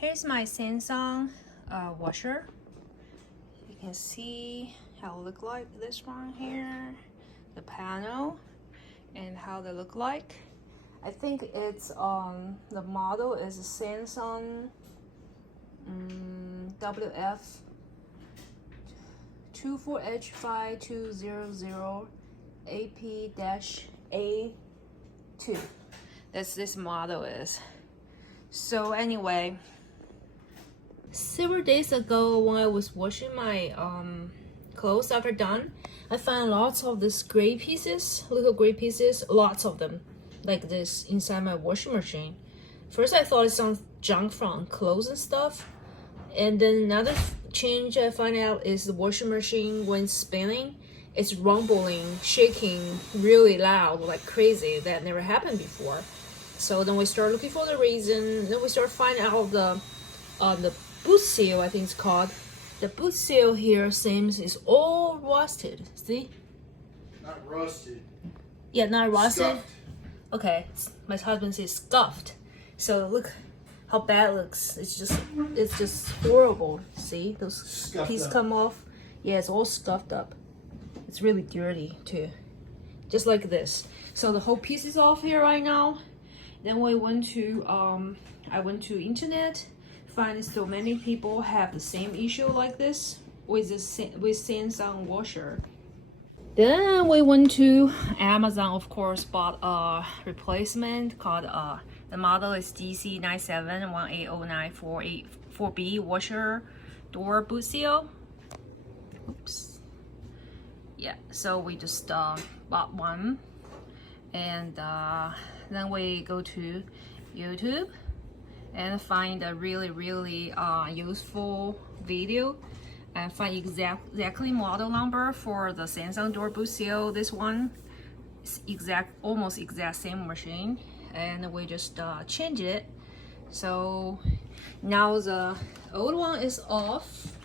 Here's my Samsung washer. You can see how it look like, this one here, the panel, and how they look like. I think it's the model is a Samsung WF52H5200AW. That's this model is. So anyway, several days ago when I was washing my clothes after done, I found lots of these gray pieces, little gray pieces, lots of them like this inside my washing machine. First I thought it's some junk from clothes and stuff, and then another change I find out is the washing machine when spinning, it's rumbling, shaking really loud like crazy. That never happened before. So then we start looking for the reason. Then we start finding out the boot seal, I think it's called. The boot seal here seems is all rusted. See? Not rusted. Yeah, not rusted. Scuffed. Okay, my husband says scuffed. So look how bad it looks. It's just horrible. See those pieces come off? Yeah, it's all scuffed up. It's really dirty too. Just like this. So the whole piece is off here right now. Then we went to I went to internet, find so many people have the same issue like this with Samsung washer. Then we went to Amazon, of course, bought a replacement called the model is DC971809484B washer door boot seal. Oops. Yeah, so we just bought one, and then we go to YouTube and find a really useful video and find exactly model number for the Samsung door boot seal. This one is almost exact same machine, and we just change it. So now the old one is off.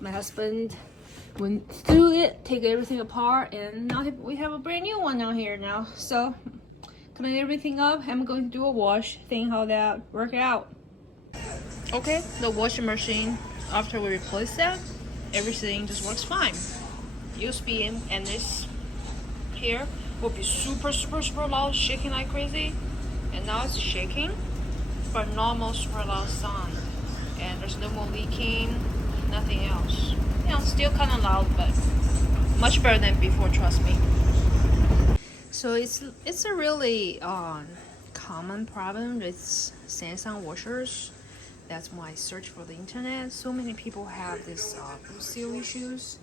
My husband went through it, take everything apart, and now we have a brand new one down here now. So clean everything up. I'm going to do a wash, think how that work out. Okay, the washing machine, after we replace that, everything just works fine. USB and this here will be super loud, shaking like crazy, and now it's shaking, but normal super loud sound, and there's no more leaking, nothing else. You know, still kind of loud, but much better than before, trust me. So it's a really common problem with Samsung washers. That's why I search for the internet. So many people have this boot seal issues.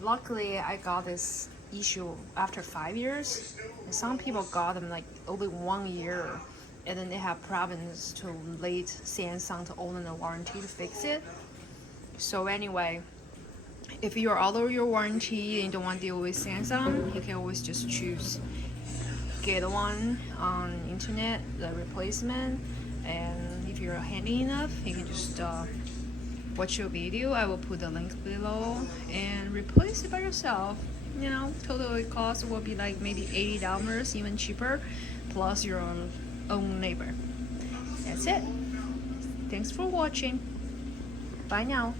Luckily, I got this issue after 5 years. And some people got them like only 1 year, and then they have problems to late Samsung to own a warranty to fix it. So anyway, if you're out of your warranty and you don't want to deal with Samsung, you can always just choose get one on internet, the replacement, and if you're handy enough, you can just watch your video. I will put the link below and replace it by yourself. You know, total cost will be like maybe $80, even cheaper, plus your own labor. That's it. Thanks for watching. Bye now.